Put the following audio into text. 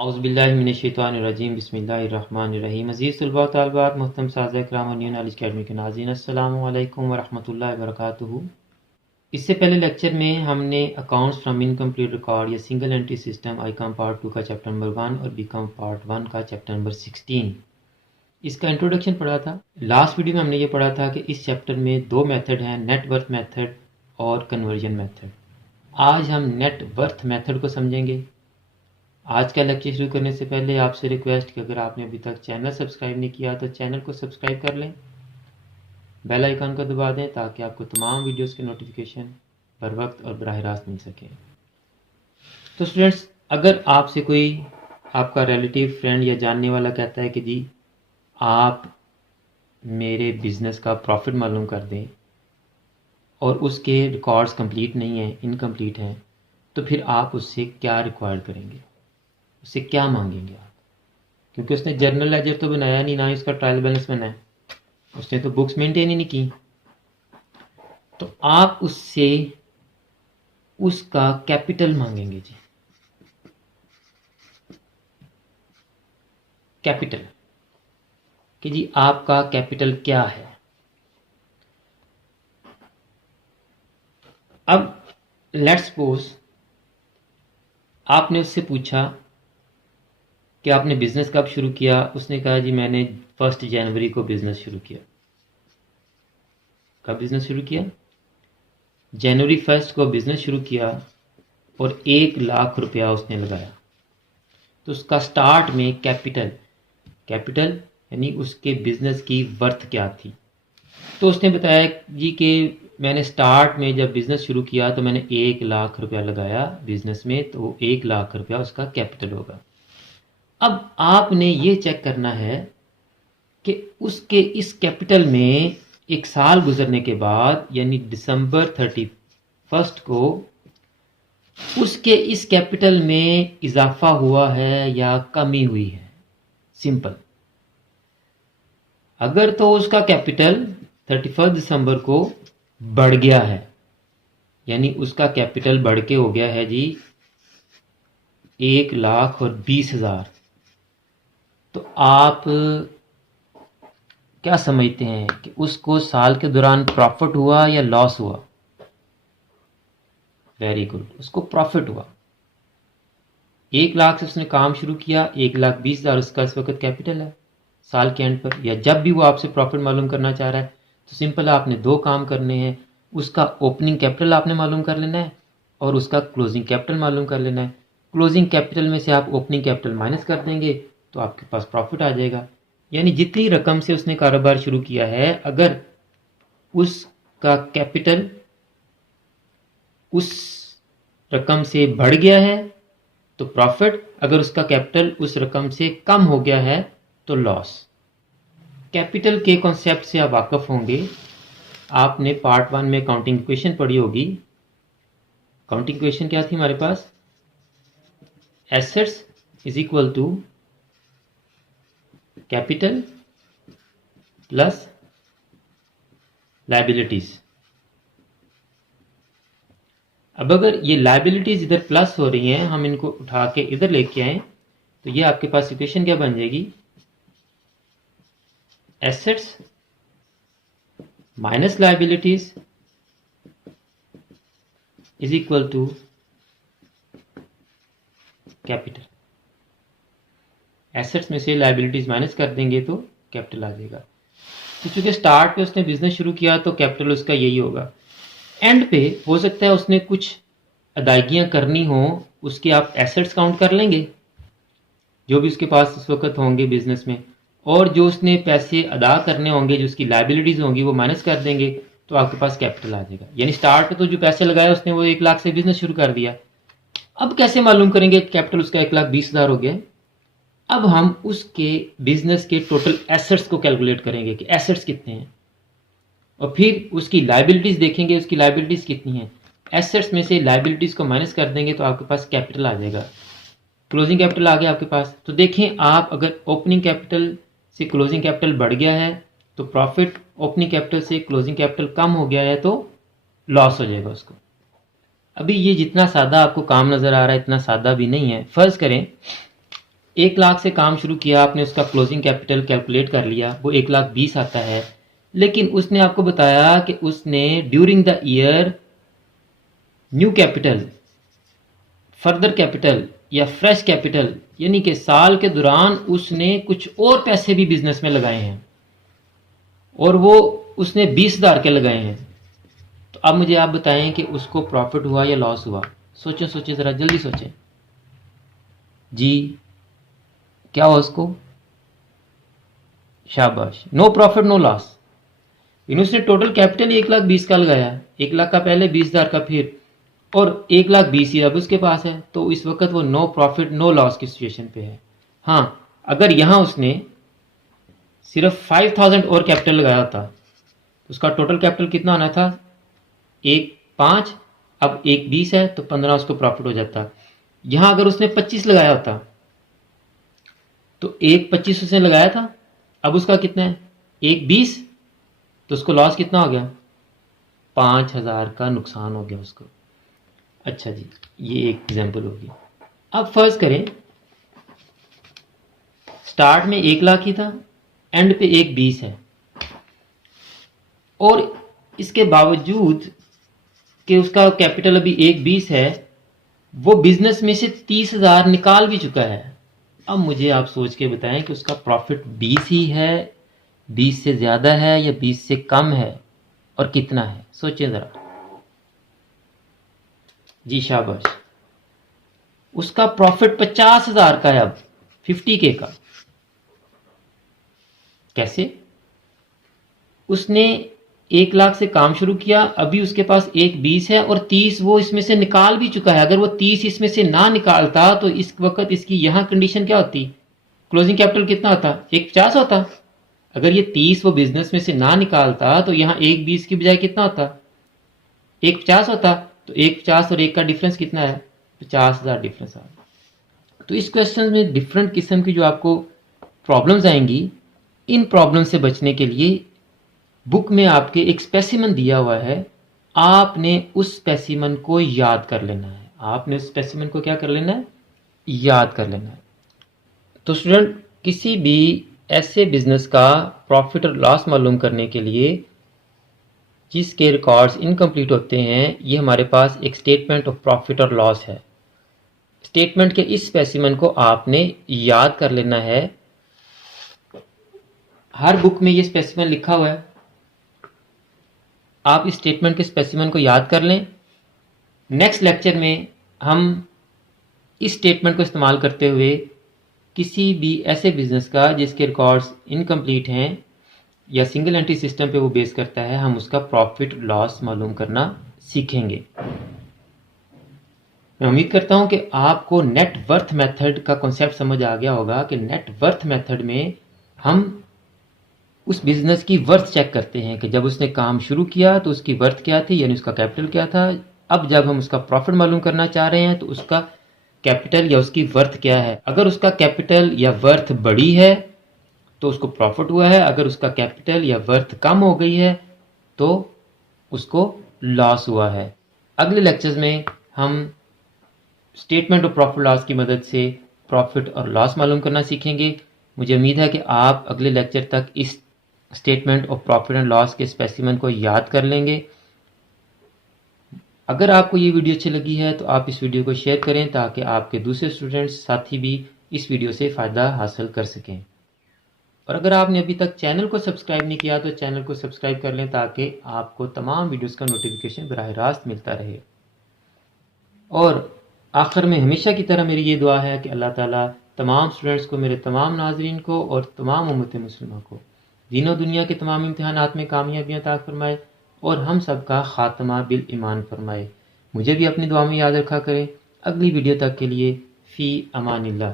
औज़ुबिल्लाहिमिनश्शैतानिर्रजीम बिस्मिल्लाहिर्रहमानिर्रहीम। अज़ीज़ तलबा व तालिबात, मुहतरम साज़ इकराम और न्यू नॉलेज अकेडमी के नाज़रीन, अस्सलामु अलैकुम व रहमतुल्लाहि व बरकातुहू। इससे पहले लेक्चर में हमने अकाउंट्स फ्रॉम इनकम्प्लीट रिकॉर्ड या single entry system Icom part 2 का चैप्टर नंबर 1 और बीकॉम पार्ट 1 का चैप्टर नंबर 16 इसका इंट्रोडक्शन पढ़ा था। लास्ट वीडियो में हमने ये पढ़ा था कि इस चैप्टर में दो मेथड हैं, नेट वर्थ मेथड और कन्वर्जन मेथड। आज हम नेट वर्थ मेथड को समझेंगे। आज का लेक्चर शुरू करने से पहले आपसे रिक्वेस्ट कि अगर आपने अभी तक चैनल सब्सक्राइब नहीं किया तो चैनल को सब्सक्राइब कर लें, बेल आइकन को दबा दें ताकि आपको तमाम वीडियोस के नोटिफिकेशन बर वक्त और बराह रास्त मिल सके। तो स्टूडेंट्स, अगर आपसे कोई आपका रिलेटिव, फ्रेंड या जानने वाला कहता है कि जी आप मेरे बिज़नेस का प्रॉफिट मालूम कर दें और उसके रिकॉर्ड्स कंप्लीट नहीं हैं, इनकम्प्लीट हैं, तो फिर आप उससे क्या रिक्वायर करेंगे, उससे क्या मांगेंगे आप? क्योंकि उसने जर्नल लेजर तो बनाया नहीं, ना ही उसका ट्रायल बैलेंस बनाया, उसने तो बुक्स मेंटेन ही नहीं की। तो आप उससे उसका कैपिटल मांगेंगे जी, कैपिटल, कि जी आपका कैपिटल क्या है। अब लेट्स सपोज आपने उससे पूछा कि आपने बिज़नेस कब शुरू किया। उसने कहा जी मैंने 1 जनवरी को बिज़नेस शुरू किया। कब बिज़नेस शुरू किया? जनवरी 1 को बिज़नेस शुरू किया और 1 लाख रुपया उसने लगाया। तो उसका स्टार्ट में कैपिटल यानी उसके बिज़नेस की वर्थ क्या थी। तो उसने बताया जी कि मैंने स्टार्ट में जब बिज़नेस शुरू किया तो मैंने 1 लाख रुपया लगाया बिज़नेस में, तो 1 लाख रुपया उसका कैपिटल होगा। अब आपने ये चेक करना है कि उसके इस कैपिटल में 1 साल गुजरने के बाद यानी दिसंबर 31 को उसके इस कैपिटल में इजाफा हुआ है या कमी हुई है। सिंपल। अगर तो उसका कैपिटल 31 दिसंबर को बढ़ गया है, यानी उसका कैपिटल बढ़ के हो गया है जी 1,20,000, तो आप क्या समझते हैं कि उसको साल के दौरान प्रॉफिट हुआ या लॉस हुआ? वेरी गुड, उसको प्रॉफिट हुआ। 1 लाख से उसने काम शुरू किया, 1,20,000 उसका इस वक्त कैपिटल है। साल के एंड पर या जब भी वो आपसे प्रॉफिट मालूम करना चाह रहा है तो सिंपल आपने 2 काम करने हैं। उसका ओपनिंग कैपिटल आपने मालूम कर लेना है और उसका क्लोजिंग कैपिटल मालूम कर लेना है। क्लोजिंग कैपिटल में से आप ओपनिंग कैपिटल माइनस कर देंगे तो आपके पास प्रॉफिट आ जाएगा। यानी जितनी रकम से उसने कारोबार शुरू किया है, अगर उसका कैपिटल उस रकम से बढ़ गया है तो प्रॉफिट, अगर उसका कैपिटल उस रकम से कम हो गया है तो लॉस। कैपिटल के कॉन्सेप्ट से आप वाकिफ होंगे। आपने पार्ट 1 में काउंटिंग इक्वेशन पढ़ी होगी। काउंटिंग इक्वेशन क्या थी हमारे पास? Assets is equal to capital plus liabilities. अब अगर ये लायबिलिटीज इधर प्लस हो रही हैं, हम इनको उठा के इधर लेके आए तो ये आपके पास इक्वेशन क्या बन जाएगी? Assets minus liabilities is equal to capital. Assets में से लायबिलिटीज माइनस कर देंगे तो कैपिटल आ जाएगा। तो चूंकि स्टार्ट पे उसने बिजनेस शुरू किया तो कैपिटल उसका यही होगा। एंड पे हो सकता है उसने कुछ अदायगियां करनी हो, उसके आप एसेट्स काउंट कर लेंगे जो भी उसके पास इस वक्त होंगे बिजनेस में, और जो उसने पैसे अदा करने होंगे, जो उसकी लायबिलिटीज होंगी, वो माइनस कर देंगे तो आपके पास कैपिटल आ जाएगा। यानी स्टार्ट पे तो जो पैसे लगाए उसने वो 1 लाख से बिजनेस शुरू कर दिया। अब कैसे मालूम करेंगे कैपिटल उसका 1,20,000 हो गया? अब हम उसके बिजनेस के टोटल एसेट्स को कैलकुलेट करेंगे कि एसेट्स कितने हैं, और फिर उसकी लायबिलिटीज देखेंगे उसकी लायबिलिटीज कितनी हैं। एसेट्स में से लायबिलिटीज को माइनस कर देंगे तो आपके पास कैपिटल आ जाएगा। क्लोजिंग कैपिटल आ गया आपके पास। तो देखें आप, अगर ओपनिंग कैपिटल से क्लोजिंग कैपिटल बढ़ गया है तो प्रॉफिट, ओपनिंग कैपिटल से क्लोजिंग कैपिटल कम हो गया है तो लॉस हो जाएगा उसको। अभी ये जितना सादा आपको काम नज़र आ रहा है इतना सादा भी नहीं है। फ़र्ज़ करें 1 लाख से काम शुरू किया आपने, उसका क्लोजिंग कैपिटल कैलकुलेट कर लिया, वो 1,20,000 आता है, लेकिन उसने आपको बताया कि उसने during the year new capital, further capital या फ्रेश कैपिटल, यानी कि साल के दौरान उसने कुछ और पैसे भी बिजनेस में लगाए हैं और वो उसने 20,000 के लगाए हैं। तो अब मुझे आप बताएं कि उसको प्रॉफिट हुआ या लॉस हुआ। सोचें सोचें, ज़रा जल्दी सोचें जी, क्या हुआ उसको? शाबाश, नो प्रॉफिट नो लॉस। उसने टोटल कैपिटल 1,20,000 का लगाया, 1 लाख का पहले, 20,000 का फिर, और 1,20,000 ही अब उसके पास है, तो इस वक्त वो नो प्रॉफिट नो लॉस की सिचुएशन पे है। हाँ, अगर यहां उसने सिर्फ 5,000 और कैपिटल लगाया होता, उसका टोटल कैपिटल कितना आना था? 1,5, अब 1,20 है तो 15 उसको प्रॉफिट हो जाता। यहां अगर उसने 25 लगाया होता तो 1,25 उसने लगाया था, अब उसका कितना है? 1,20, तो उसको लॉस कितना हो गया? 5,000 का नुकसान हो गया उसको। अच्छा जी, ये एक एग्जांपल होगी। अब फर्ज करें स्टार्ट में 1 लाख ही था, एंड पे 1,20 है, और इसके बावजूद कि उसका कैपिटल अभी 1,20 है, वो बिजनेस में से 30,000 निकाल भी चुका है। अब मुझे आप सोच के बताएं कि उसका प्रॉफिट 20 ही है, 20 से ज्यादा है या 20 से कम है, और कितना है? सोचिए जरा जी, शाबाश। उसका प्रॉफिट 50,000 का है, अब 50K का। कैसे? उसने 1 लाख से काम शुरू किया, अभी उसके पास 1,20 है और 30 वो इसमें से निकाल भी चुका है। अगर वो 30 इसमें से ना निकालता तो इस वक्त इसकी यहां कंडीशन क्या होती? क्लोजिंग कैपिटल कितना होता? 1,50 होता। अगर ये 30 वो बिजनेस में से ना निकालता तो यहां 1,20 की बजाय कितना होता? 1,50 होता। तो 1,50 और 1 का डिफरेंस कितना है? 50,000 डिफरेंस आ गया। तो इस क्वेश्चन में डिफरेंट किस्म की जो आपको प्रॉब्लम्स आएंगी, इन प्रॉब्लम से बचने के लिए बुक में आपके एक स्पेसिमन दिया हुआ है, आपने उस स्पेसिमन को याद कर लेना है। आपने उस स्पेसिमन को क्या कर लेना है? याद कर लेना है। तो स्टूडेंट, किसी भी ऐसे बिजनेस का प्रॉफिट और लॉस मालूम करने के लिए जिसके रिकॉर्ड्स इनकम्प्लीट होते हैं, ये हमारे पास एक स्टेटमेंट ऑफ प्रॉफिट और लॉस है। स्टेटमेंट के इस स्पेसिमन को आपने याद कर लेना है। हर बुक में ये स्पेसिमन लिखा हुआ है, आप इस स्टेटमेंट के स्पेसिमन को याद कर लें। नेक्स्ट लेक्चर में हम इस स्टेटमेंट को इस्तेमाल करते हुए किसी भी ऐसे बिजनेस का जिसके रिकॉर्ड्स इनकम्प्लीट हैं या सिंगल एंट्री सिस्टम पे वो बेस करता है, हम उसका प्रॉफिट लॉस मालूम करना सीखेंगे। मैं उम्मीद करता हूं कि आपको नेट वर्थ मेथड का कॉन्सेप्ट समझ आ गया होगा कि नेट वर्थ मेथड में हम उस बिजनेस की वर्थ चेक करते हैं कि जब उसने काम शुरू किया तो उसकी वर्थ क्या थी, यानी उसका कैपिटल क्या था। अब जब हम उसका प्रॉफिट मालूम करना चाह रहे हैं तो उसका कैपिटल या उसकी वर्थ क्या है। अगर उसका कैपिटल या वर्थ बड़ी है तो उसको प्रॉफिट हुआ है, अगर उसका कैपिटल या वर्थ कम हो गई है तो उसको लॉस हुआ है। अगले लेक्चर्स में हम स्टेटमेंट ऑफ प्रॉफिट लॉस की मदद से प्रॉफिट और लॉस मालूम करना सीखेंगे। मुझे उम्मीद है कि आप अगले लेक्चर तक इस statement of profit and loss के स्पेसिमन को याद कर लेंगे। अगर आपको ये वीडियो अच्छी लगी है तो आप इस वीडियो को शेयर करें ताकि आपके दूसरे स्टूडेंट्स साथी भी इस वीडियो से फ़ायदा हासिल कर सकें। और अगर आपने अभी तक चैनल को सब्सक्राइब नहीं किया तो चैनल को सब्सक्राइब कर लें ताकि आपको तमाम वीडियोस का नोटिफिकेशन बराह रास्त मिलता रहे। और आखिर में हमेशा की तरह मेरी ये दुआ है कि अल्लाह ताला तमाम स्टूडेंट्स को, मेरे तमाम नाजरीन को और तमाम उम्मत मुस्लिमा को दीन और दुनिया के तमाम इम्तिहानात में कामयाबियाँ अता फरमाए और हम सब का खात्मा बिल ईमान फरमाए। मुझे भी अपनी दुआ में याद रखा करें। अगली वीडियो तक के लिए फ़ी अमानिल्लाह।